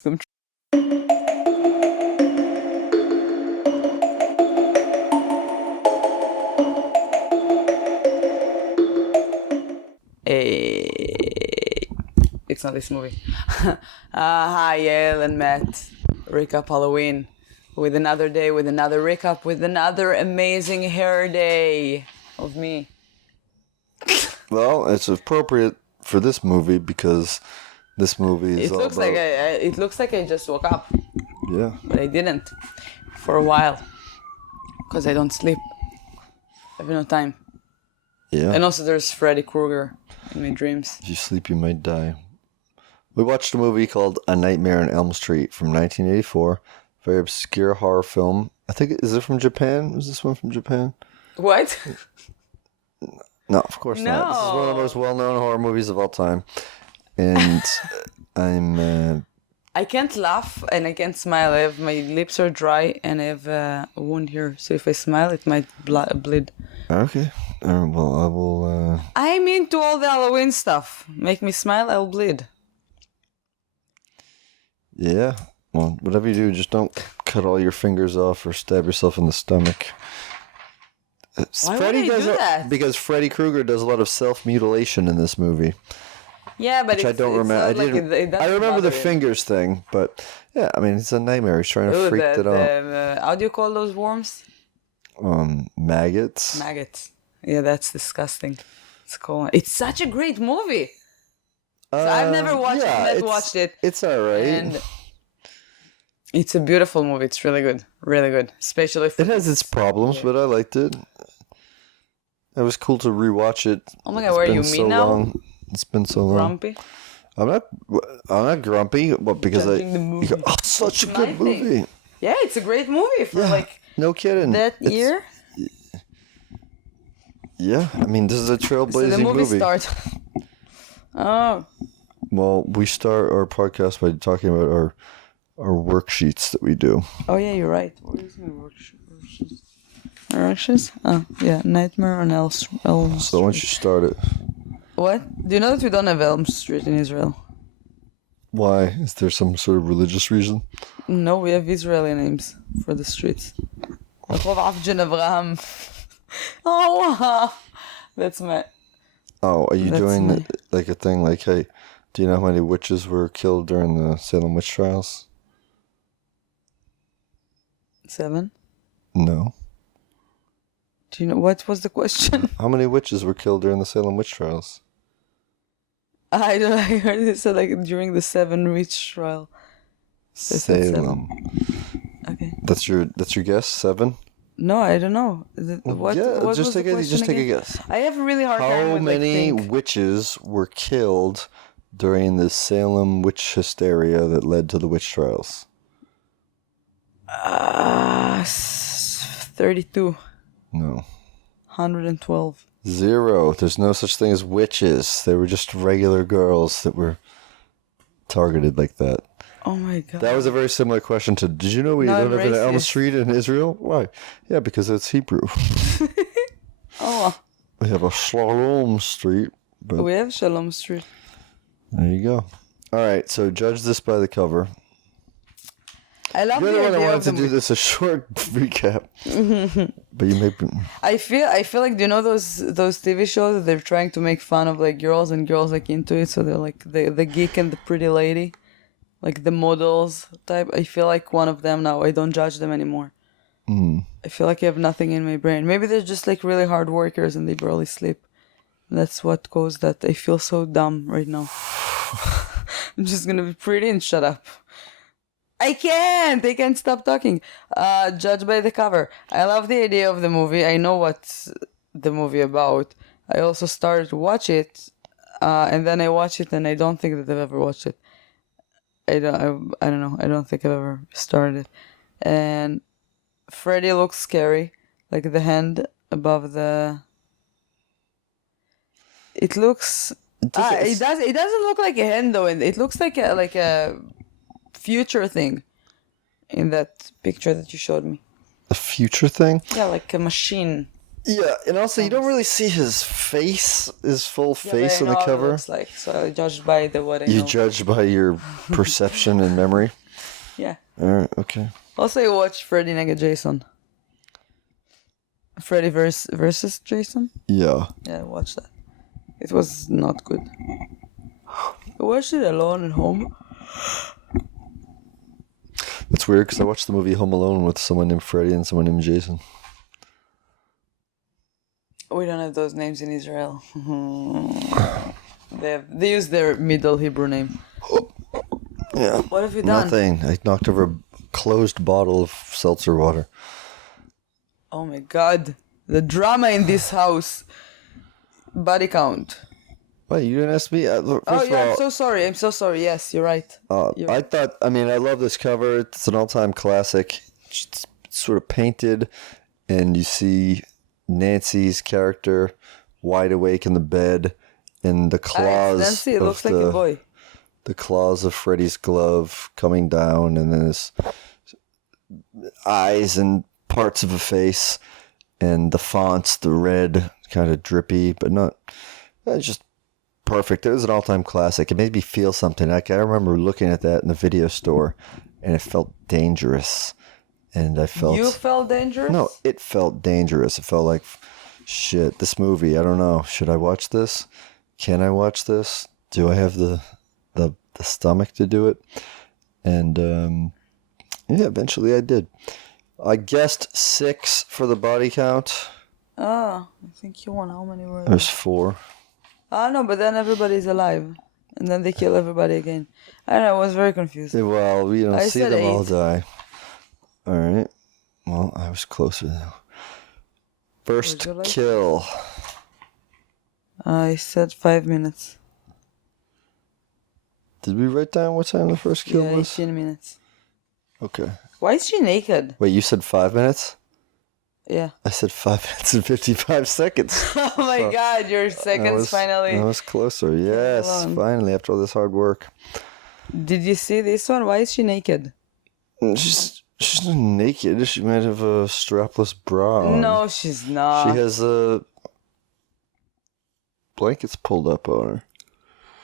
Some it's not this movie. Hi, Yael and Matt. Recap Halloween with another day, with another recap, with another amazing hair day of me. Well, it's appropriate for this movie because this movie is It looks like it looks like I just woke up, yeah. but I didn't for a while because I don't sleep. I have no time. Yeah. And also, there's Freddy Krueger in my dreams. If you sleep, you might die. We watched a movie called A Nightmare on Elm Street from 1984. Very obscure horror film. I think, is it from Japan? Was this one from Japan? What? No, of course not. This is one of the most well-known horror movies of all time. And I can't laugh and I can't smile. My lips are dry and I have a wound here. So if I smile, it might bleed. Okay. Well, I will... I'm into all the Halloween stuff. Make me smile, I'll bleed. Yeah. Well, whatever you do, just don't cut all your fingers off or stab yourself in the stomach. Why would I do that? Because Freddy Krueger does a lot of self-mutilation in this movie. Yeah, but Which I don't remember. I remember the fingers thing, but yeah, I mean, it's a nightmare. He's trying to freak it out. How do you call those worms? Maggots. Maggots. Yeah, that's disgusting. It's such a great movie. So I've never watched it. I've watched it. It's alright. And it's a beautiful movie. It's really good. Really good. Especially for it has its problems, but I liked it. It was cool to rewatch it. Oh my god, where are you? Me now? Long. It's been so long. Grumpy? I'm not grumpy, but because such a good movie. Yeah, it's a great movie for no kidding. That year. Yeah, I mean, this is a trailblazing movie. So the movie starts. Oh. Well, we start our podcast by talking about our worksheets that we do. Oh yeah, you're right. What is my worksheets? Worksheets? Oh yeah, Nightmare on Elm Street. So why don't you start it? What? Do you know that we don't have Elm Street in Israel? Why? Is there some sort of religious reason? No, we have Israeli names for the streets. Avraham. Oh, that's my... Oh, are you doing like a thing like, hey, do you know how many witches were killed during the Salem witch trials? 7? No. Do you know, what was the question? How many witches were killed during the Salem witch trials? I heard it said like during the 7 witch trial. Salem. Okay. That's your guess? 7? No, I don't know. What just take a guess. I have a really hard time with how many witches were killed during the Salem witch hysteria that led to the witch trials? 32. No. 112. 0. There's no such thing as witches. They were just regular girls that were targeted like that. Oh my god. That was a very similar question to, did you know we don't have an Elm Street in Israel? Why? Yeah, because it's Hebrew. Oh. We have a Shalom Street. But we have Shalom Street. There you go. All right, so judge this by the cover. I love the idea I wanted to do this a short recap. But you may I feel like, do you know those TV shows that they're trying to make fun of like girls and girls like into it, so they're like the geek and the pretty lady, like the models type. I feel like one of them now. I don't judge them anymore. I feel like I have nothing in my brain. Maybe they're just like really hard workers and they barely sleep. That's what caused that. I feel so dumb right now. I'm just gonna be pretty and shut up. I can't stop talking. Judge by the cover. I love the idea of the movie. I know what's the movie about. I also started to watch it, and then I watched it, and I don't think that I've ever watched it. I don't know. I don't think I've ever started it. And Freddy looks scary, like the hand above the. It looks. It doesn't look like a hand though. It looks like a future thing in that picture that you showed me. A future thing? Yeah, like a machine. Yeah, and also you don't really see his face, his full Yeah, face but I on the know how it cover. looks like, so I judge by the what I You know. judge by your perception and memory. Yeah. All right, okay. Also, you watch Freddy Nega Jason. Freddy versus Jason. Yeah. Yeah, I watched that. It was not good. I watched it alone at home. That's weird because I watched the movie Home Alone with someone named Freddy and someone named Jason. We don't have those names in Israel. They use their Middle Hebrew name. Yeah. What have you done? Nothing. I knocked over a closed bottle of seltzer water. Oh my god. The drama in this house. Body count. Wait, you didn't ask me? First of all, I'm so sorry. I'm so sorry. Yes, you're right. I thought, I mean, I love this cover. It's an all-time classic. It's sort of painted, and you see Nancy's character wide awake in the bed, and the claws Nancy, it looks like a boy. The claws of Freddy's glove coming down, and then his eyes and parts of a face, and the fonts, the red, kind of drippy, but not just perfect. It was an all-time classic. It made me feel something. Like I remember looking at that in the video store, and it felt dangerous. And I felt... You felt dangerous? No, it felt dangerous. It felt like, shit, this movie, I don't know. Should I watch this? Can I watch this? Do I have the stomach to do it? And, yeah, eventually I did. I guessed 6 for the body count. I think you won. How many were there? There's 4. No, but then everybody's alive. And then they kill everybody again. I don't know, I was very confused. Well, we don't see them all 8. die. All right. Well, I was closer now. First kill. I said 5 minutes. Did we write down what time the first kill Yeah, was? 18 minutes. Okay. Why is she naked? Wait, you said 5 minutes? Yeah. I said 5 minutes and 55 seconds. Oh my god, your seconds finally. I was closer. Yes, finally, after all this hard work. Did you see this one? Why is she naked? She's not naked. She might have a strapless bra on. No, she's not. She has blankets pulled up on her.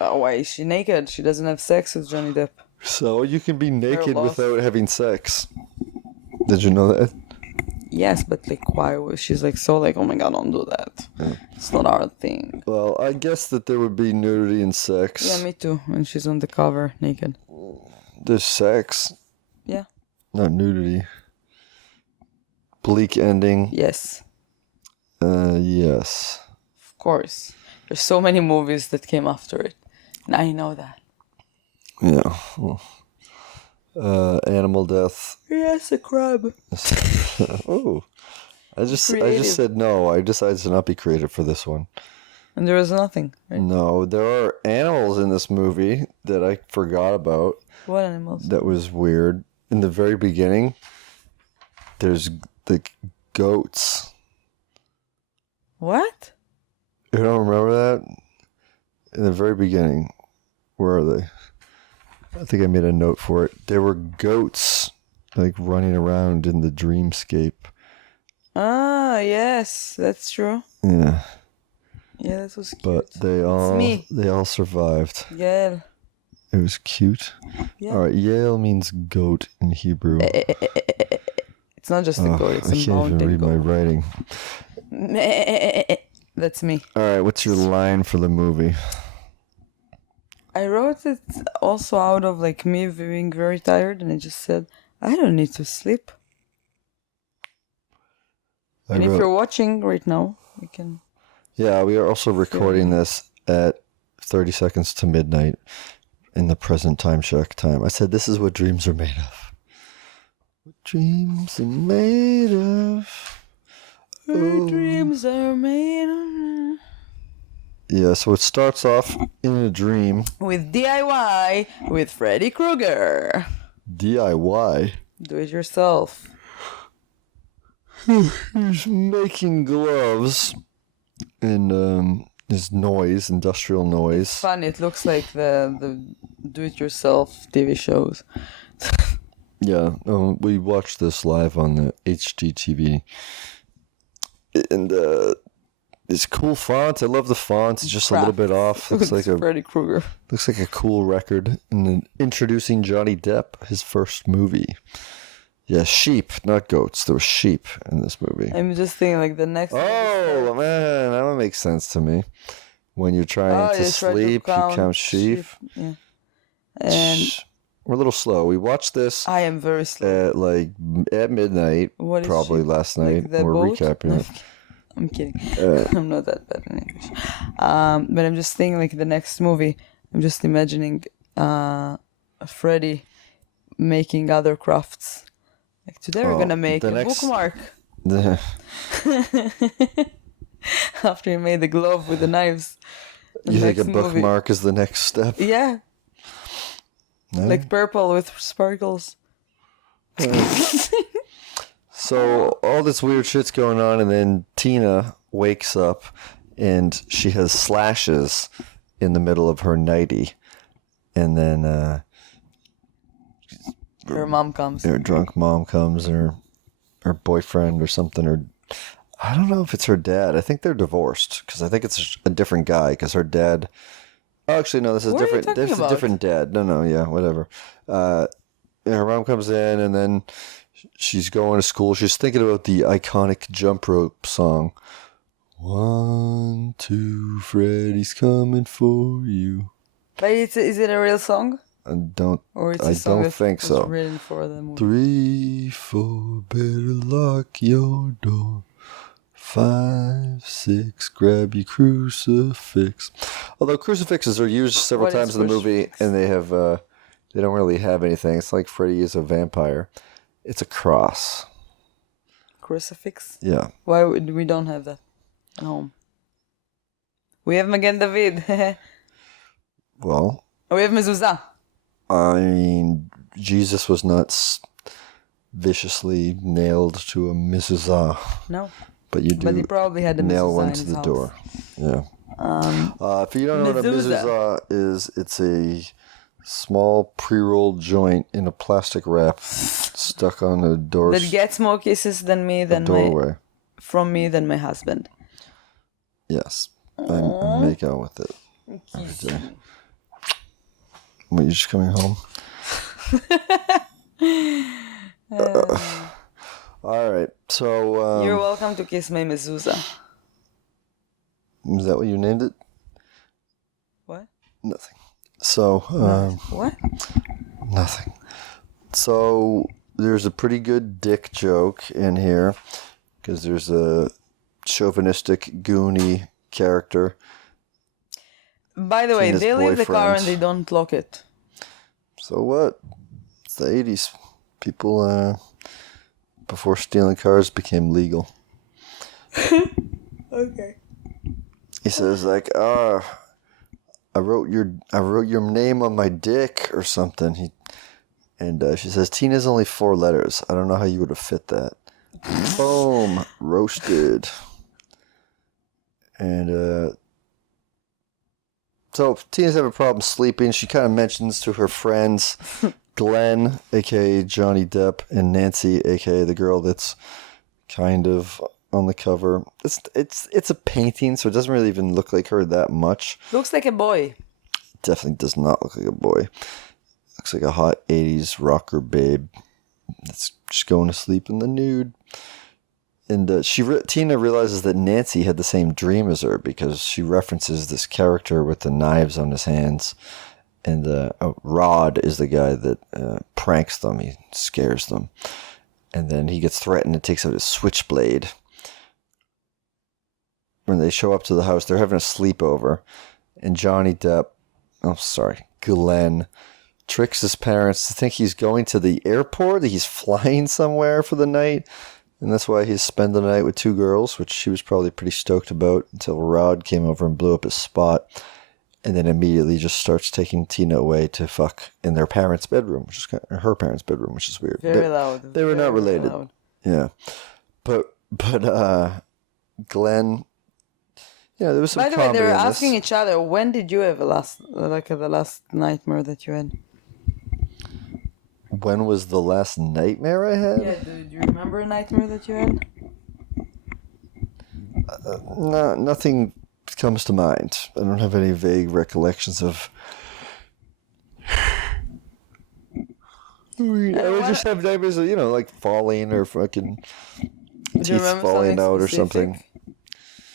Oh, why is she naked? She doesn't have sex with Johnny Depp. So you can be naked without having sex. Did you know that? Yes, but like, why was she's like so like, oh my god, don't do that. Yeah. It's not our thing. Well, I guess that there would be nudity and sex. Yeah, me too. And she's on the cover naked. There's sex. Yeah. Not nudity. Bleak ending. Yes. Yes. Of course. There's so many movies that came after it. And I know that. Yeah. Well, animal death. Yes, a crab. Oh. I just said no. I decided to not be creative for this one. And there was nothing, right? No, there are animals in this movie that I forgot about. What animals? That was weird. In the very beginning, there's the goats. What? You don't remember that? In the very beginning. Where are they? I think I made a note for it. There were goats, like, running around in the dreamscape. Ah, yes, that's true. Yeah. Yeah, that was cute. But they all survived. Yael. It was cute. Yeah. All right, Yael means goat in Hebrew. It's not just a goat, it's a mountain goat. I can't even read my writing. That's me. All right, what's your line for the movie? I wrote it also out of like me being very tired, and I just said, I don't need to sleep. And if you're watching right now, we can... Yeah, we are also recording this at 30 seconds to midnight in the present time check time. I said, this is what dreams are made of. What dreams are made of. What dreams are made of. Yeah, so it starts off in a dream. With DIY with Freddy Krueger. DIY? Do it yourself. He's making gloves. And his noise, industrial noise. It's fun. It looks like the do-it-yourself TV shows. Yeah, we watched this live on the HGTV. and it's cool font. I love the font. It's just a little bit off. Looks like a Freddy Krueger. Looks like a cool record. And then introducing Johnny Depp, his first movie. Yeah, sheep, not goats. There were sheep in this movie. I'm just thinking like the next. Oh man, that would make sense to me. When you're trying to sleep, you count sheep. Yeah. And we're a little slow. We watched this. I am very slow. At midnight, probably last night. Like we're recapping it. I'm kidding. I'm not that bad in English. But I'm just thinking like the next movie. I'm just imagining Freddy making other crafts. Like today we're gonna make a bookmark. After he made the glove with the knives. You think a bookmark is the next step? Yeah. No? Like purple with sparkles. So all this weird shit's going on, and then Tina wakes up and she has slashes in the middle of her nightie. And then her mom comes. Her drunk mom comes, or her boyfriend or something, or I don't know if it's her dad. I think they're divorced because I think it's a different guy because her dad. Oh, actually, no, this is different. This is a different dad. No, yeah, whatever. Her mom comes in, and then she's going to school. She's thinking about the iconic jump rope song. 1, 2, Freddy's coming for you. But is it a real song? I don't think so. Written for the movie. 3, 4, better lock your door. 5, 6, grab your crucifix. Although crucifixes are used several times in the movie, and they don't really have anything. It's like Freddy is a vampire. It's a cross. Crucifix? Yeah. Why we don't have that at home? We have Magen David. Well, we have mezuzah. I mean, Jesus was not viciously nailed to a mezuzah. No. But you do. But he probably had a nail mezuzah one in to his the house. door. Yeah. If you don't know what a mezuzah is, it's a small pre-rolled joint in a plastic wrap stuck on the door. That gets more kisses than me, than from me, than my husband. Yes. I make out with it every day. Wait, you just coming home? All right, so... You're welcome to kiss my mezuzah. Is that what you named it? What? Nothing. So, what? Nothing. So, there's a pretty good dick joke in here, because there's a chauvinistic, goony character. By the way, they leave the car and they don't lock it. So what? It's the 80s. People, before stealing cars became legal. Okay. He says like, I wrote your name on my dick or something. She says, Tina's only 4 letters. I don't know how you would have fit that. Boom. Roasted. And, so Tina's having a problem sleeping. She kind of mentions to her friends, Glenn, a.k.a. Johnny Depp, and Nancy, a.k.a. the girl that's kind of on the cover. It's a painting, so it doesn't really even look like her that much. Looks like a boy. Definitely does not look like a boy. Looks like a hot 80s rocker babe that's just going to sleep in the nude. And Tina realizes that Nancy had the same dream as her because she references this character with the knives on his hands. And Rod is the guy that pranks them. He scares them. And then he gets threatened and takes out his switchblade. When they show up to the house, they're having a sleepover. And Glenn tricks his parents to think he's going to the airport, that he's flying somewhere for the night. And that's why he's spending the night with 2 girls, which she was probably pretty stoked about until Rod came over and blew up his spot. And then immediately just starts taking Tina away to fuck in their parents' bedroom, which is her parents' bedroom, which is weird. Very loud. They were not related. Loud. Yeah. But Glenn, there was some comedy. By the way, they were asking each other, when did you have the last nightmare that you had? When was the last nightmare I had? Yeah, do you remember a nightmare that you had? Nothing comes to mind. I don't have any vague recollections of. I would just have nightmares of, like falling or fucking teeth falling out or something.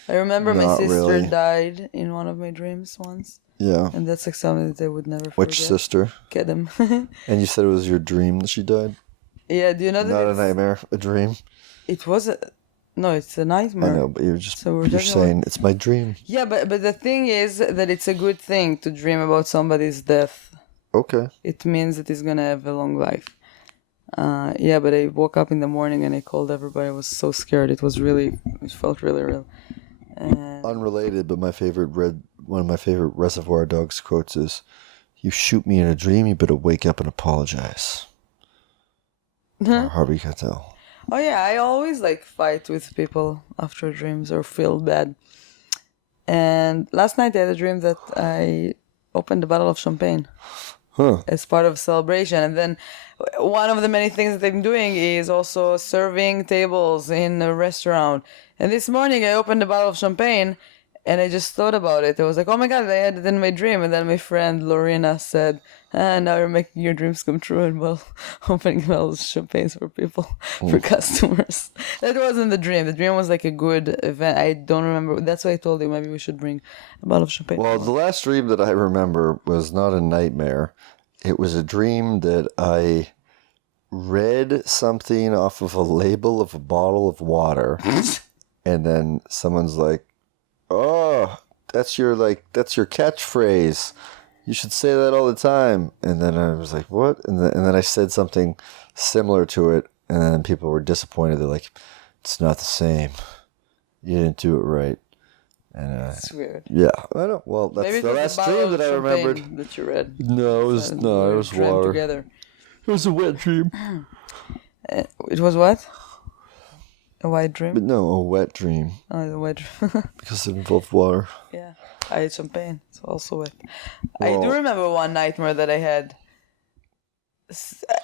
I remember my Not sister really. died in one of my dreams once. Yeah. And that's like something that I would never forget. Which sister? Kedem. And you said it was your dream that she died? Yeah, do you know that Not a nightmare, a dream? It was no, it's a nightmare. I know, but you're saying it's my dream. Yeah, but the thing is that it's a good thing to dream about somebody's death. Okay. It means that he's gonna have a long life. Yeah, but I woke up in the morning and I called everybody. I was so scared. It felt really real. Unrelated, but one of my favorite Reservoir Dogs quotes is, "You shoot me in a dream, you better wake up and apologize." Harvey Keitel. Oh yeah, I always fight with people after dreams or feel bad. And last night I had a dream that I opened a bottle of champagne. As part of a celebration. And then one of the many things that I'm doing is also serving tables in a restaurant. And this morning I opened a bottle of champagne and I just thought about it. I was like, oh my God, I had it in my dream. And then my friend Lorena said, now you're making your dreams come true and opening bottles of champagne for people, for customers. That wasn't the dream. The dream was like a good event. I don't remember. That's why I told you maybe we should bring a bottle of champagne. Well, the last dream that I remember was not a nightmare. It was a dream that I read something off of a label of a bottle of water, and then someone's like, "Oh, that's your catchphrase. You should say that all the time." And then I was like, "What?" And then I said something similar to it, and then people were disappointed. They're like, "It's not the same. You didn't do it right." And it's weird. Yeah, I know. Well, that's maybe the last dream that I remembered. That you read. No, it was water. Together. It was a wet dream. It was what? A white dream? But no, a wet dream. Oh, the wet dream. Because it involved water. Yeah, I had champagne. It's also wet. Well, I do remember one nightmare that I had.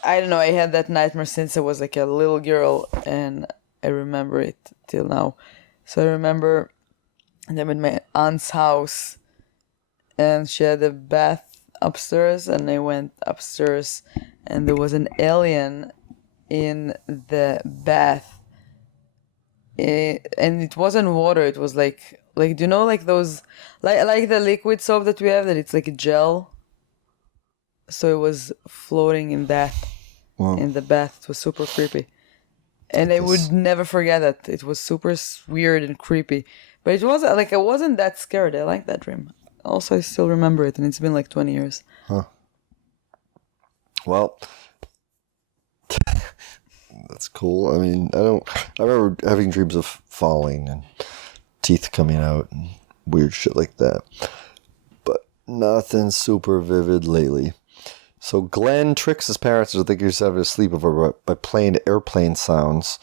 I don't know. I had that nightmare since I was like a little girl, and I remember it till now. So I remember. And I'm in my aunt's house, and she had a bath upstairs, and I went upstairs, and there was an alien in the bath, and it wasn't water. It was like do you know those like the liquid soap that we have that it's like a gel. So it was floating in that in the bath. It was super creepy, and I would never forget that. It was super weird and creepy. But it was I wasn't that scared. I like that dream. Also, I still remember it, and it's been like 20 years. Huh. Well, that's cool. I mean, I remember having dreams of falling and teeth coming out and weird shit like that. But nothing super vivid lately. So Glenn tricks his parents into thinking he's having a sleepover by playing airplane sounds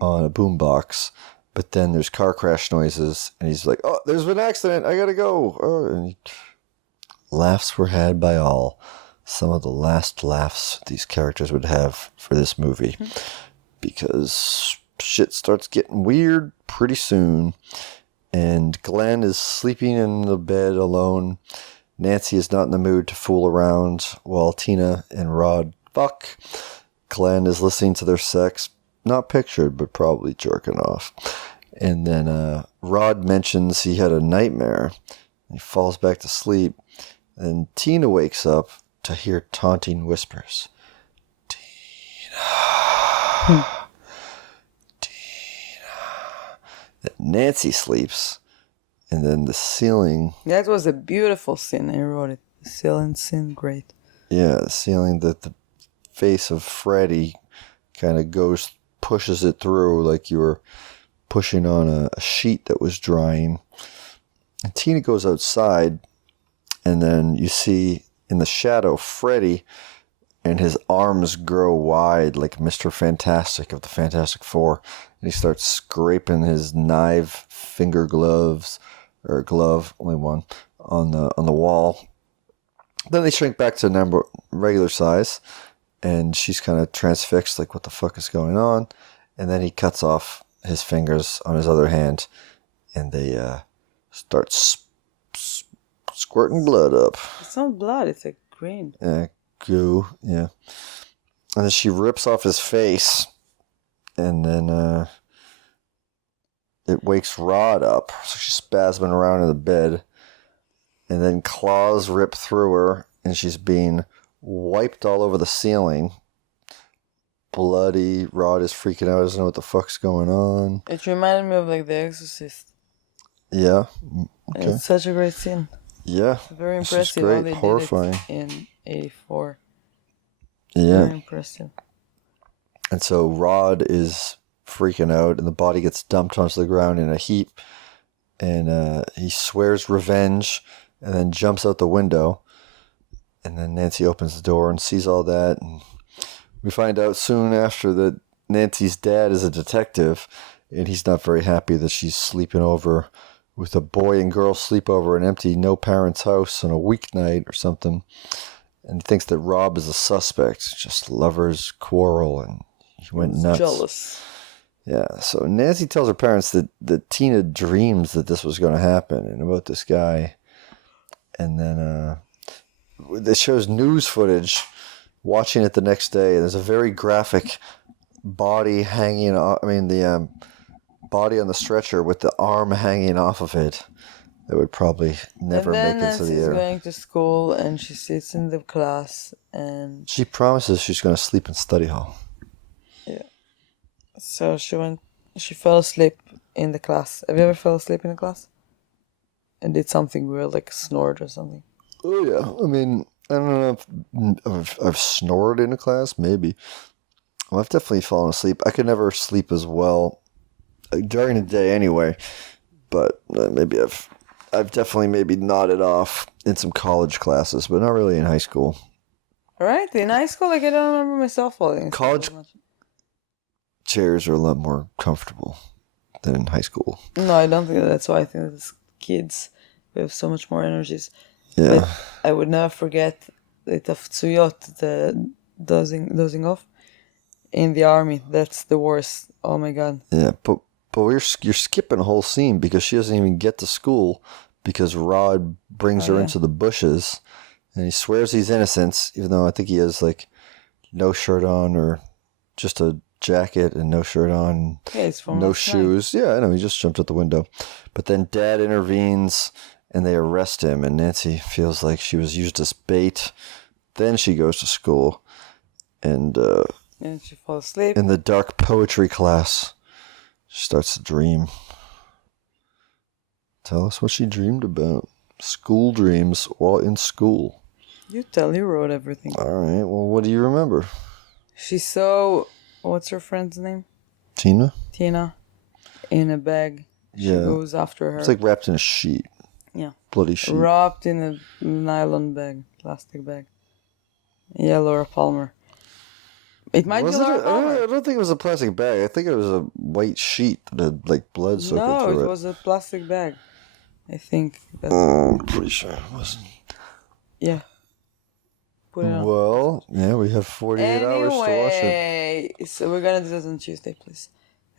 on a boombox. But then there's car crash noises, and he's like, "Oh, there's been an accident. I gotta go." Oh, and laughs were had by all. Some of the last laughs these characters would have for this movie, because shit starts getting weird pretty soon. And Glenn is sleeping in the bed alone. Nancy is not in the mood to fool around while Tina and Rod fuck. Glenn is listening to their sex. Not pictured, but probably jerking off. And then Rod mentions he had a nightmare. He falls back to sleep. And Tina wakes up to hear taunting whispers. Tina. Tina. Nancy sleeps. And then the ceiling. That was a beautiful scene. I wrote it. The ceiling scene, great. Yeah, the ceiling that the face of Freddy kind of pushes it through like you were pushing on a sheet that was drying. And Tina goes outside, and then you see in the shadow Freddy, and his arms grow wide like Mr. Fantastic of the Fantastic Four. And he starts scraping his knife finger glove, only one, on the wall. Then they shrink back to regular size, and she's kind of transfixed, like, what the fuck is going on? And then he cuts off his fingers on his other hand, and they start squirting blood up. It's not blood, it's like green. Goo, yeah. And then she rips off his face, and then it wakes Rod up. So she's spasming around in the bed, and then claws rip through her, and she's being wiped all over the ceiling. Bloody. Rod is freaking out, doesn't know what the fuck's going on. It reminded me of like The Exorcist. Yeah. Okay. Okay. It's such a great scene. Yeah. Very impressive. Great. How they Horrifying. did it in 84. Yeah. Very impressive. And so Rod is freaking out, and the body gets dumped onto the ground in a heap, and he swears revenge, and then jumps out the window, and then Nancy opens the door and sees all that, and we find out soon after that Nancy's dad is a detective, and he's not very happy that she's sleeping over with a boy and girl sleepover an empty no parents house on a weeknight or something, and he thinks that Rob is a suspect. Just lovers quarrel, and he went nuts. Jealous. Yeah, so Nancy tells her parents that Tina dreams that this was going to happen and about this guy. And then it shows news footage, watching it the next day. There's a very graphic body hanging off, the body on the stretcher with the arm hanging off of it. That would probably never make it to the air. And then Nancy's going to school, and she sits in the class, and she promises she's going to sleep in study hall. Yeah. So she fell asleep in the class. Have you ever fell asleep in a class? And did something weird, like a snort or something? Oh, yeah. I don't know if I've snored in a class, maybe. Well, I've definitely fallen asleep. I could never sleep as well during the day anyway, but maybe I've definitely maybe nodded off in some college classes, but not really in high school. Right? In high school, I don't remember myself falling asleep. College chairs are a lot more comfortable than in high school. No, I don't think that's why. I think that as kids, we have so much more energies. Yeah. But I would never forget the Tsuyot, the dozing off in the army. That's the worst. Oh my god. Yeah, but you're skipping a whole scene because she doesn't even get to school because Rod brings her into the bushes, and he swears he's innocent, even though I think he has like no shirt on or just a jacket and no shirt on, no shoes. Yeah, I know, he just jumped out the window. But then Dad intervenes and they arrest him, and Nancy feels like she was used as bait. Then she goes to school, and she falls asleep. In the dark poetry class, she starts to dream. Tell us what she dreamed about. School dreams while in school. You wrote everything. All right, well, what do you remember? She saw, what's her friend's name? Tina, in a bag. Yeah. She goes after her. It's like wrapped in a sheet. Yeah. Bloody sheet. Wrapped in a nylon bag, plastic bag. Yeah, Laura Palmer. It might be Laura Palmer. I don't think it was a plastic bag. I think it was a white sheet that had like blood soaking through it. No, it was a plastic bag. I think. I'm pretty sure it wasn't. Yeah. Put it on. Well, yeah, we have 48 hours to watch it. So we're gonna do this on Tuesday, please.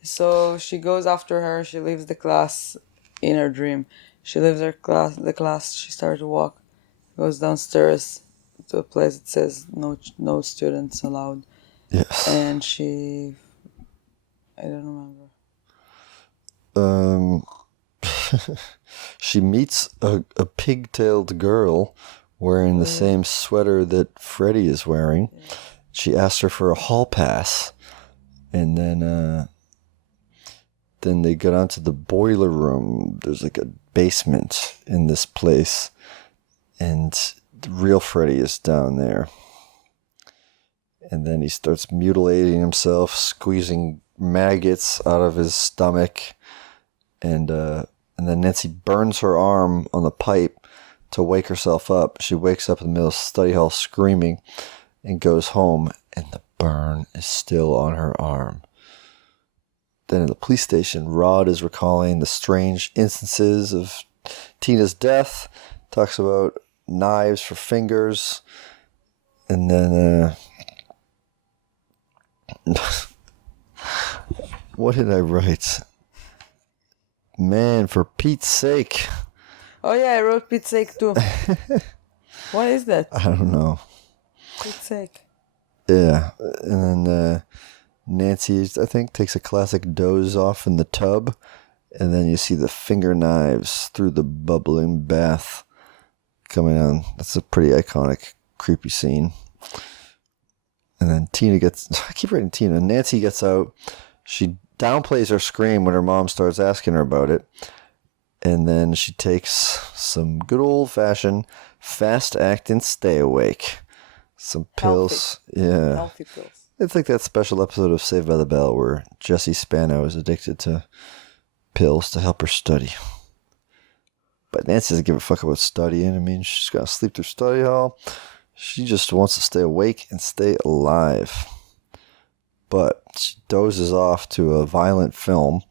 So she goes after her. She leaves the class in her dream. She leaves the class. She starts to walk. Goes downstairs to a place that says no students allowed. Yes. And I don't remember. She meets a pigtailed girl wearing the same sweater that Freddy is wearing. Yeah. She asks her for a hall pass, and then they go down to the boiler room. There's like a basement in this place, and the real Freddy is down there. And then he starts mutilating himself, squeezing maggots out of his stomach, and then Nancy burns her arm on the pipe to wake herself up. She wakes up in the middle of study hall screaming and goes home, and the burn is still on her arm. Then at the police station, Rod is recalling the strange instances of Tina's death, talks about knives for fingers, and then what did I write? Man, for Pete's sake. Oh yeah, I wrote Pete's sake too. What is that? I don't know. Pete's sake. Yeah. And then Nancy, I think, takes a classic doze off in the tub. And then you see the finger knives through the bubbling bath coming on. That's a pretty iconic, creepy scene. And then Tina gets... I keep writing Tina. Nancy gets out. She downplays her scream when her mom starts asking her about it. And then she takes some good old-fashioned, fast-acting stay awake. Some pills. Healthy. Yeah. Healthy pills. It's like that special episode of Saved by the Bell where Jesse Spano is addicted to pills to help her study. But Nancy doesn't give a fuck about studying. I mean, she's got to sleep through study hall. She just wants to stay awake and stay alive. But she dozes off to a violent film.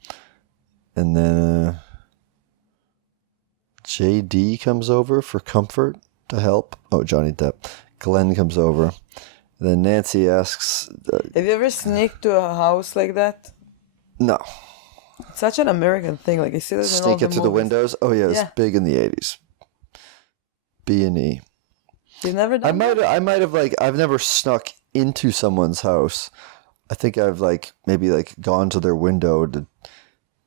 And then JD comes over for comfort to help. Oh, Johnny Depp. Glenn comes over. And then Nancy asks... Have you ever sneaked to a house like that? No. It's such an American thing. Like I see that in all Sneak the into the movies. windows? Oh, yeah, it was big in the 80s. B&E. You've never done that? I might have, like, I've never snuck into someone's house. I think I've, like, maybe, like, gone to their window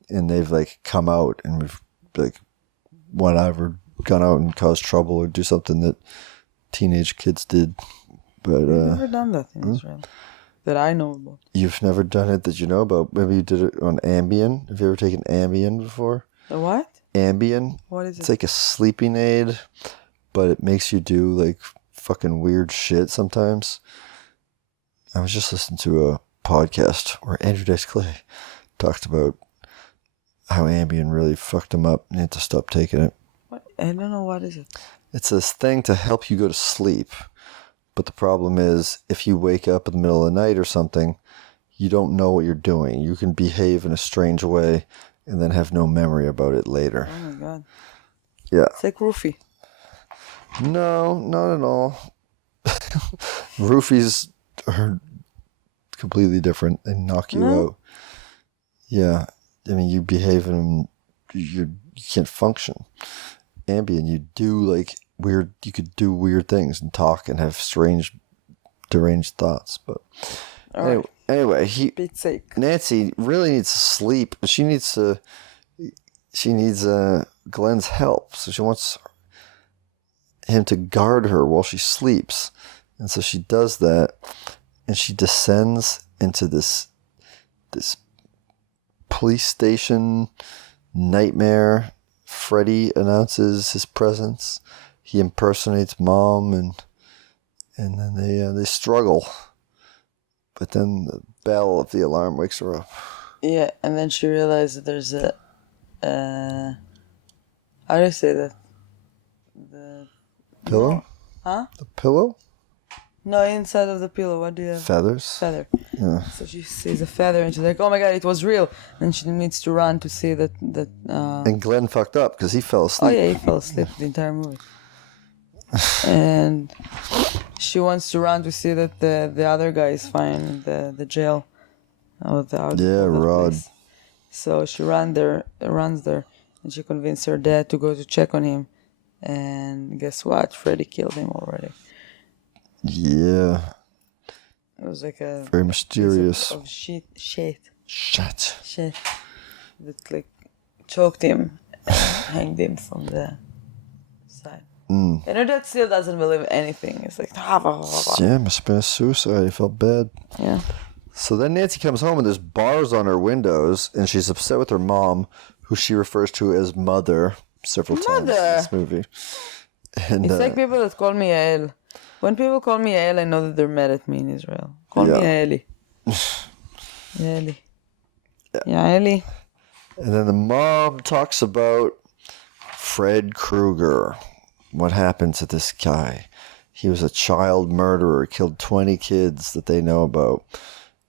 and they've, like, come out and we've, like, whatever, gone out and caused trouble or do something that teenage kids did. But, I've never done that in Israel. That I know about. You've never done it that you know about? Maybe you did it on Ambien. Have you ever taken Ambien before? The what? Ambien. What is it? It's like a sleeping aid, but it makes you do like fucking weird shit sometimes. I was just listening to a podcast where Andrew Dice Clay talked about how Ambien really fucked him up and he had to stop taking it. What? I don't know, what is it? It's this thing to help you go to sleep. But the problem is, if you wake up in the middle of the night or something, you don't know what you're doing. You can behave in a strange way and then have no memory about it later. Oh my god. Yeah. It's like roofie. No, not at all. Roofies are completely different. They knock you out. Yeah. I mean, you behave in you can't function. Ambien, you do like weird, you could do weird things and talk and have strange, deranged thoughts. But anyway, Pete's sake. Nancy really needs to sleep. She needs Glenn's help. So she wants him to guard her while she sleeps. And so she does that, and she descends into this police station nightmare. Freddy announces his presence. He impersonates Mom, and then they struggle. But then the bell of the alarm wakes her up. Yeah, and then she realized that there's a how do you say that? The Pillow? Huh? The pillow? No, inside of the pillow. What do you have? Feathers? Feather. Yeah. So she sees a feather and she's like, "Oh my god, it was real!" And she needs to run to see that. And Glenn fucked up because he fell Oh asleep. yeah, he fell asleep the entire movie. And she wants to run to see that the other guy is fine in the jail. Rod. Place. So she runs there, and she convinced her dad to go to check on him. And guess what? Freddy killed him already. Yeah. It was like a Very mysterious. of shit Shit. that like choked him and hanged him from the side. And her dad still doesn't believe anything. It's like Yeah, must have been a suicide. He felt bad. Yeah. So then Nancy comes home and there's bars on her windows, and she's upset with her mom, who she refers to as Mother several times in this movie. And, It's like people that call me Yael. When people call me Yael, I know that they're mad at me in Israel. Call me Yaeli. Yaeli. Yaeli. And then the mom talks about Fred Krueger. What happened to this guy? He was a child murderer, killed 20 kids that they know about.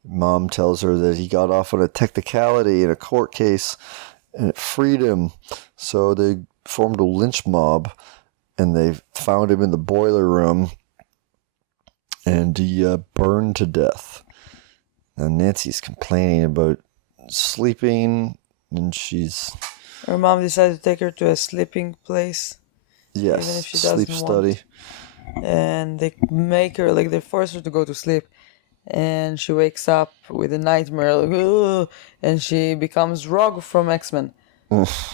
Mom tells her that he got off on a technicality in a court case and it freed him. So they formed a lynch mob and they found him in the boiler room and he burned to death. Now Nancy's complaining about sleeping and she's Her mom decided to take her to a sleeping place, Yes, even if she sleep doesn't study. want. And they make her, like, they force her to go to sleep. And she wakes up with a nightmare, like, "Ugh," and she becomes Rogue from X-Men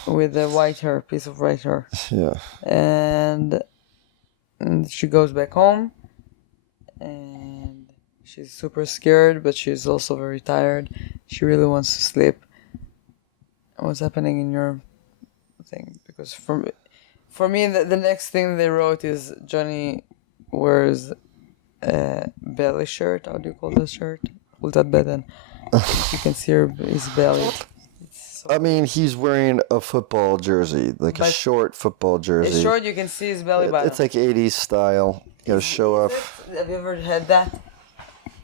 with a white hair, piece of white hair. Yeah. And she goes back home, and she's super scared, but she's also very tired. She really wants to sleep. What's happening in your thing? Because for me, the next thing they wrote is Johnny wears a belly shirt. How do you call that shirt? Hold that button. You can see his belly. I mean, he's wearing a football jersey, like a But short football jersey. It's short. You can see his belly button. It's like 80s style. You gotta show Is off. it? Have you ever had that?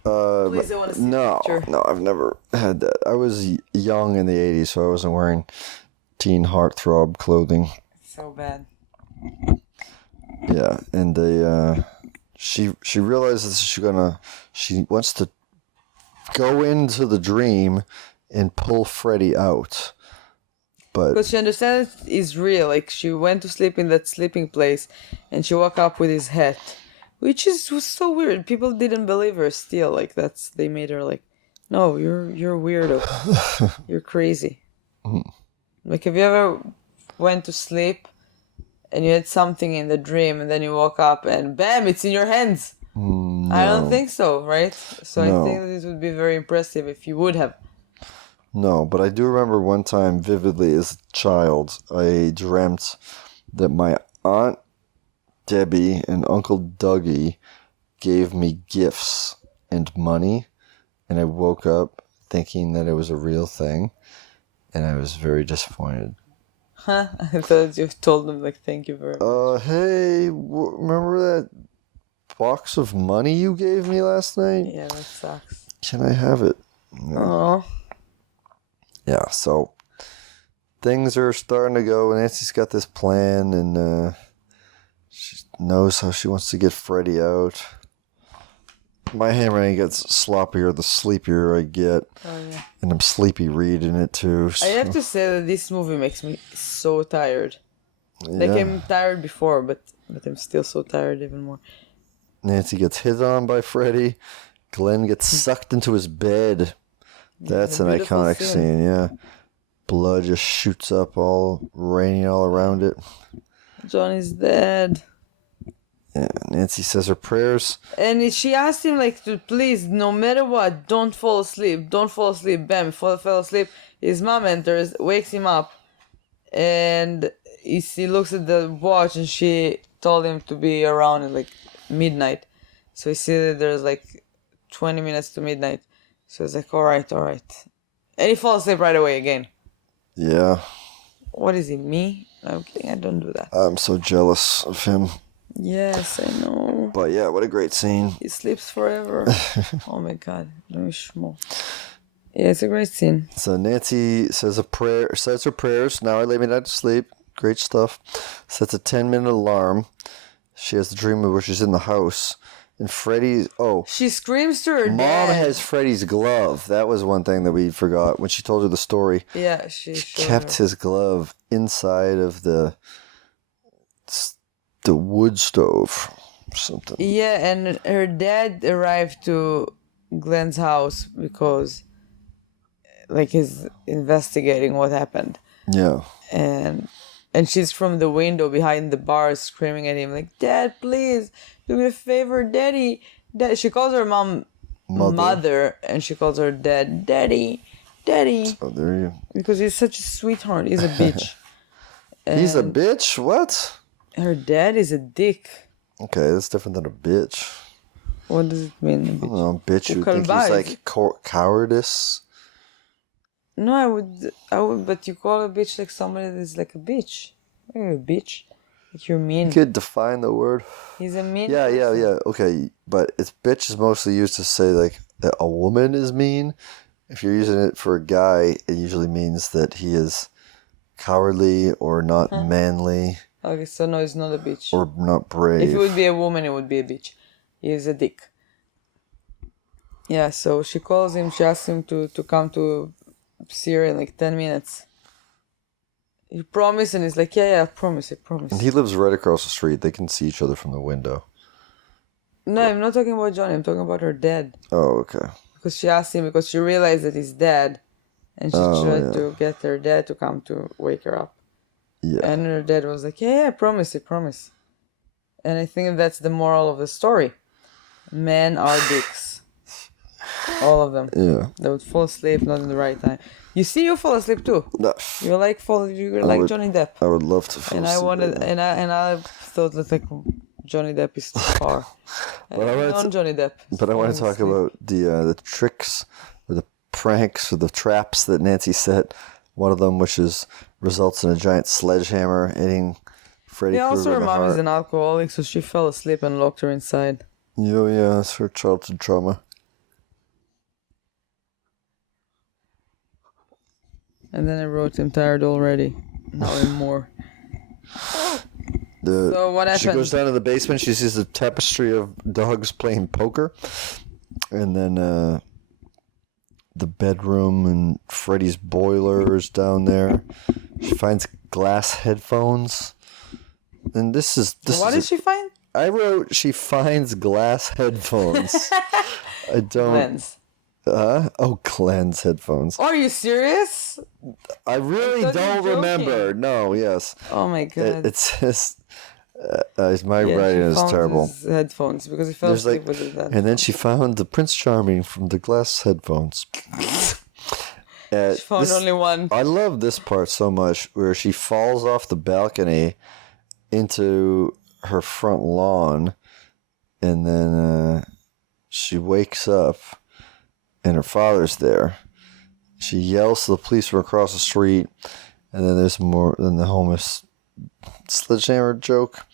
Please, I want to see the picture. No, I've never had that. I was young in the 80s, so I wasn't wearing teen heartthrob clothing. So bad. Yeah, and she realizes she wants to go into the dream and pull Freddy out. But Because she understands it's real. Like, she went to sleep in that sleeping place, and she woke up with his hat, which was so weird. People didn't believe her still. Like, they made her like, no, you're weirdo. You're crazy. Like, have you ever went to sleep and you had something in the dream, and then you woke up and bam, it's in your hands? no. I don't think so, right? So No. I think this would be very impressive if you would have. No, but I do remember one time vividly as a child, I dreamt that my Aunt Debbie and Uncle Dougie gave me gifts and money, and I woke up thinking that it was a real thing, and I was very disappointed. Huh? I thought you told them, like, thank you very much. Hey, remember that box of money you gave me last night? Yeah, that sucks. Can I have it? Oh. Yeah, so things are starting to go. Nancy's got this plan, and she knows how she wants to get Freddy out. My handwriting gets sloppier the sleepier I get. Oh, yeah. And I'm sleepy reading it too. So. I have to say that this movie makes me so tired. Like, Yeah. I'm tired before, but I'm still so tired even more. Nancy gets hit on by Freddy. Glenn gets sucked into his bed. That's an beautiful iconic scene, yeah. Blood just shoots up, all raining all around it. Johnny's dead. Yeah, Nancy says her prayers. And she asked him, like, to please, no matter what, don't fall asleep. Don't fall asleep. Bam, fell asleep. His mom enters, wakes him up, and he looks at the watch, and she told him to be around at, like, midnight. So he sees that there's, like, 20 minutes to midnight. So he's like, all right. And he falls asleep right away again. Yeah. What is he, me? No, I'm kidding, I don't do that. I'm so jealous of him. Yes, I know. But yeah, what a great scene. He sleeps forever. Oh my god. No schmo. Yeah, it's a great scene. So Nancy says her prayers. Now I lay me down to sleep. Great stuff. Sets a 10-minute alarm. She has the dream where she's in the house. And Freddy's... Oh. She screams to her Mom dad. has Freddy's glove. That was one thing that we forgot when she told her the story. Yeah, she kept his glove inside of the wood stove or something. Yeah, and her dad arrived to Glenn's house because, like, he's investigating what happened. Yeah. And she's from the window behind the bar screaming at him, like, Dad, please, do me a favor, Daddy. Dad. She calls her mom Mother, and she calls her dad Daddy. Oh, there you. Because he's such a sweetheart. He's a bitch. He's a bitch? What? Her dad is a dick. Okay, that's different than a bitch. What does it mean, a bitch? I don't know, bitch, you think he's like cowardice? No, I would, but you call a bitch like somebody that's like a bitch. You're a bitch. Like, you're mean. You could define the word. He's a mean Yeah, person. okay, but it's bitch is mostly used to say like that a woman is mean. If you're using it for a guy, it usually means that he is cowardly or not manly. Okay, so no, he's not a bitch. Or not brave. If it would be a woman, it would be a bitch. He is a dick. Yeah, so she calls him, she asks him to come to see her in like 10 minutes. He promised, and he's like, yeah, I promise, I promise. And he lives right across the street. They can see each other from the window. No, I'm not talking about Johnny. I'm talking about her dad. Oh, okay. Because she asked him, because she realized that he's dead. And she tried to get her dad to come to wake her up. Yeah. And her dad was like, yeah, I promise, I promise. And I think that's the moral of the story. Men are dicks. All of them. Yeah. They would fall asleep not in the right time. You see, you fall asleep too. No. You like Johnny Depp. I would love to fall And asleep. I wanted, and I thought that like Johnny Depp is too far. But I wanted to, Johnny Depp. but I want to talk about the tricks or the pranks or the traps that Nancy set. One of them, which results in a giant sledgehammer hitting Freddy Krueger Also, in her the mom heart. is an alcoholic, so she fell asleep and locked her inside. Yeah, that's her childhood trauma. And then I wrote, I'm tired already. Now I'm more. So what happened? She goes down to the basement. She sees a tapestry of dogs playing poker. And then the bedroom and Freddy's boiler is down there. She finds glass headphones. And this is... What did she find? I wrote, she finds glass headphones. I don't... Lens. Cleanse headphones. Are you serious? I really thought you don't were remember. joking. No, yes. Oh my god. It says... my Yeah, writing she is found terrible. his headphones because he fell There's asleep like, with his headphones. and then she found the Prince Charming from the glass headphones. She found only one. I love this part so much, where she falls off the balcony into her front lawn, and then she wakes up, and her father's there. She yells to the police from across the street, and then there's more than the homeless sledgehammer joke.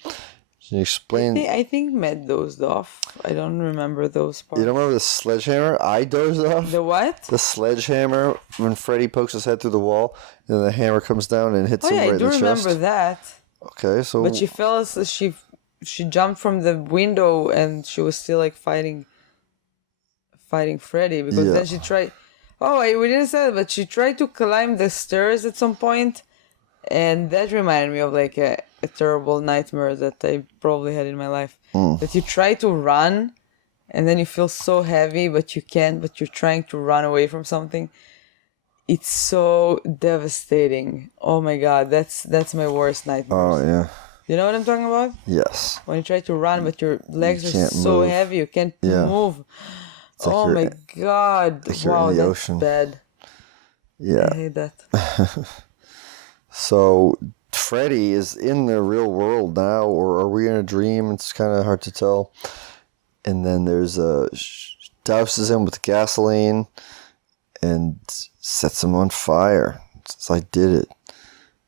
She explained. I think Matt dozed off. I don't remember those parts. You don't remember the sledgehammer? I dozed off. The what? The sledgehammer when Freddy pokes his head through the wall, and the hammer comes down and hits Oh him yeah, right I in do the remember chest. that. Okay, so But she fell asleep. She jumped from the window and she was still like fighting Freddy because Yeah. then she tried. We didn't say that, but she tried to climb the stairs at some point, and that reminded me of like a terrible nightmare that I probably had in my life. That you try to run, and then you feel so heavy, but you can't. But you're trying to run away from something. It's so devastating. Oh my god, that's my worst nightmare. Oh yeah. You know what I'm talking about? Yes. When you try to run, but your legs are can't so move. heavy, you can't Yeah. move. like Oh you're- my god! like you're Wow, in the that's ocean. bad. Yeah. I hate that. So Freddy is in the real world now, or are we in a dream? It's kind of hard to tell. And then there's douses him with gasoline and sets him on fire. Says, I did it.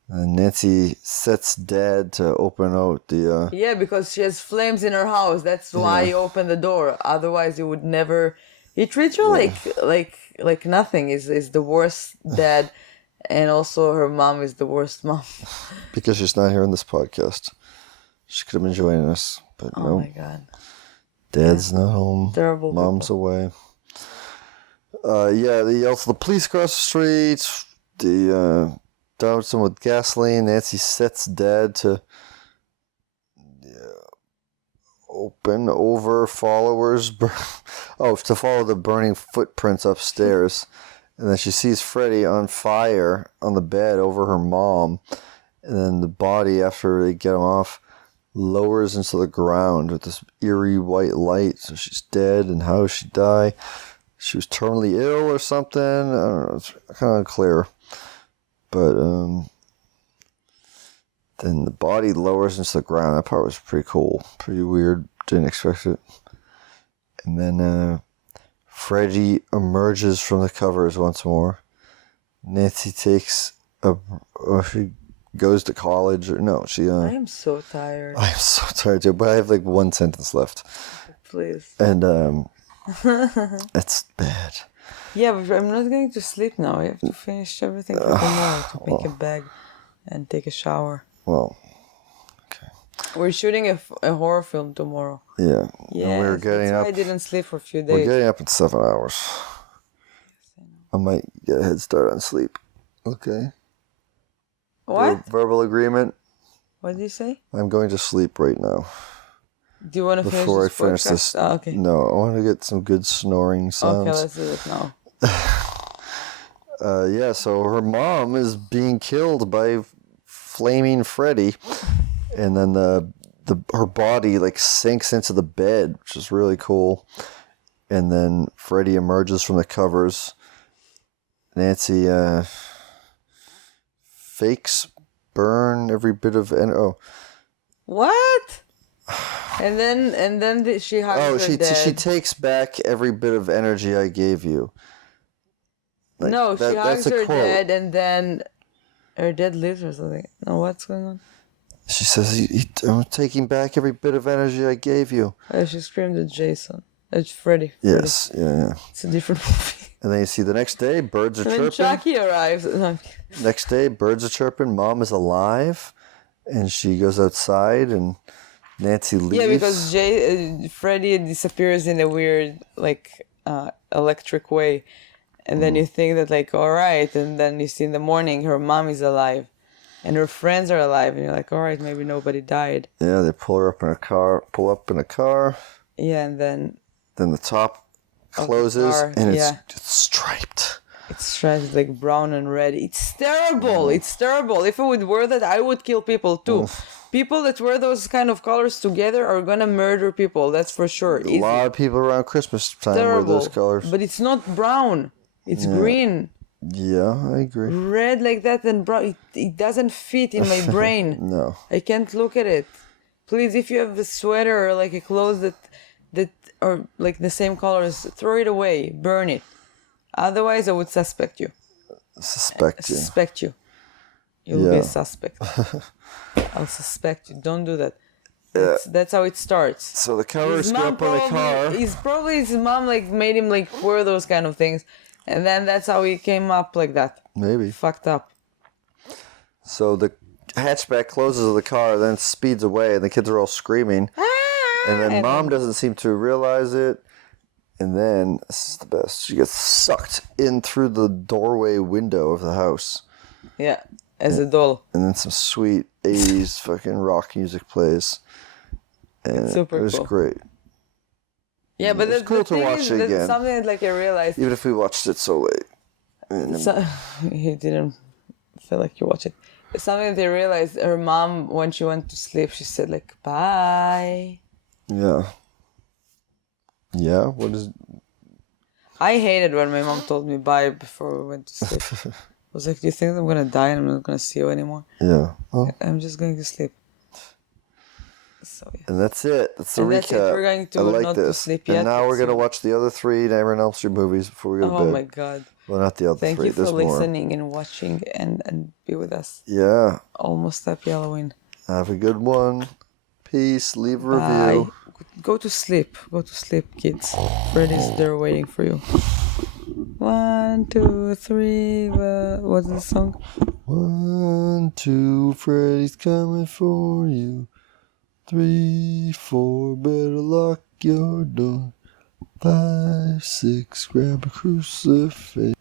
And Nancy sets Dad to open out the... Yeah, because she has flames in her house. That's why you open the door. Otherwise, you would never. He treats her like nothing. Is the worst dad, and also her mom is the worst mom. because she's not here in this podcast. She could have been joining us, but Oh no. my god! Dad's not home. Terrible Mom's away. They yell to the police across the street. They douse him with gasoline. Nancy sets Dad to open over followers. To follow the burning footprints upstairs. And then she sees Freddy on fire on the bed over her mom. And then the body, after they get him off, lowers into the ground with this eerie white light. So she's dead, and how did she die? She was terminally ill or something. I don't know. It's kind of unclear. But then the body lowers into the ground. That part was pretty cool. Pretty weird. Didn't expect it. And then Freddy emerges from the covers once more. Nancy takes she goes to college. I am so tired. I'm so tired too, but I have like one sentence left. Please. And it's bad. Yeah, but I'm not going to sleep now. I have to finish everything for tomorrow to make a bag and take a shower. Well, We're shooting a horror film tomorrow. yeah. Yeah, And we're getting that's up. why I didn't sleep for a few We're days. getting up in 7 hours. I might get a head start on sleep. Okay. What? Verbal agreement. What did you say? I'm going to sleep right now. Do you want to finish Before I this finish podcast? this, Oh, okay. no, I want to get some good snoring sounds. Okay, let's do it now. Yeah, so her mom is being killed by flaming Freddy, and then her body like sinks into the bed, which is really cool. And then Freddy emerges from the covers. Nancy fakes burn every bit of What? And then she hugs her dead. she takes back every bit of energy I gave you. Like, no, she hugs that's a her quote. dead, and then her dead lives or something. No, what's going on? She says, I'm taking back every bit of energy I gave you. She screamed at Jason. At Freddy. Yes, yeah. It's a different movie. And then you see the next day, birds are And then chirping. Chucky arrives. No, Next day, birds are chirping. Mom is alive, and she goes outside, and Nancy leaves. yeah, because Freddy disappears in a weird, like, electric way. And then you think that, like, all right. And then you see in the morning her mom is alive. And her friends are alive. And you're like, all right, maybe nobody died. Yeah, they pull up in a car. Yeah, and then the top closes, car, and yeah. it's striped. it's striped like brown and red. It's terrible. It's terrible. If I would wear that, I would kill people too. People that wear those kind of colors together are gonna murder people. That's for sure. A lot of people around Christmas time terrible. wear those colors. But it's not brown. It's green. Yeah, I agree. Red like that and brown. It doesn't fit in my brain. No. I can't look at it. Please, if you have a sweater or like a clothes that are like the same colors, throw it away. Burn it. Otherwise, I would suspect you. Suspect you. You'll be a suspect. I'll suspect you. Don't do that. That's how it starts. So the colors go up on the car. His mom like made him like wear those kind of things, and then that's how he came up like that. Maybe. Fucked up. So the hatchback closes the car, then speeds away, and the kids are all screaming. And then Mom doesn't seem to realize it. And then, this is the best, she gets sucked in through the doorway window of the house. Yeah, as a doll. And then some sweet 80s fucking rock music plays. And Super it was cool. great. Yeah, but it's cool to watch it again. Something that, like, I realized. Even if we watched it so late. You didn't feel like you watched it. It's something that I realized. Her mom, when she went to sleep, she said, like, bye. Yeah. Yeah? What is... I hated when my mom told me bye before we went to sleep. I was like, do you think I'm going to die and I'm not going to see you anymore? Yeah. Oh. I'm just going to sleep. So, yeah. And that's it. That's the recap. That's it. We're going to I like not this. to sleep yet. And now we're going to watch the other 3 Nightmare on Elm Street movies before we go to bed. Oh my God. Well, not the other Thank 3. you for There's more. listening and watching and be with us. Yeah. Almost happy Halloween. Have a good one. Peace. Leave a Bye. review. Go to sleep. Go to sleep, kids. Freddy's there waiting for you. 1, 2, 3. What's the song? 1, 2, Freddy's coming for you. 3, 4, better lock your door. 5, 6, grab a crucifix.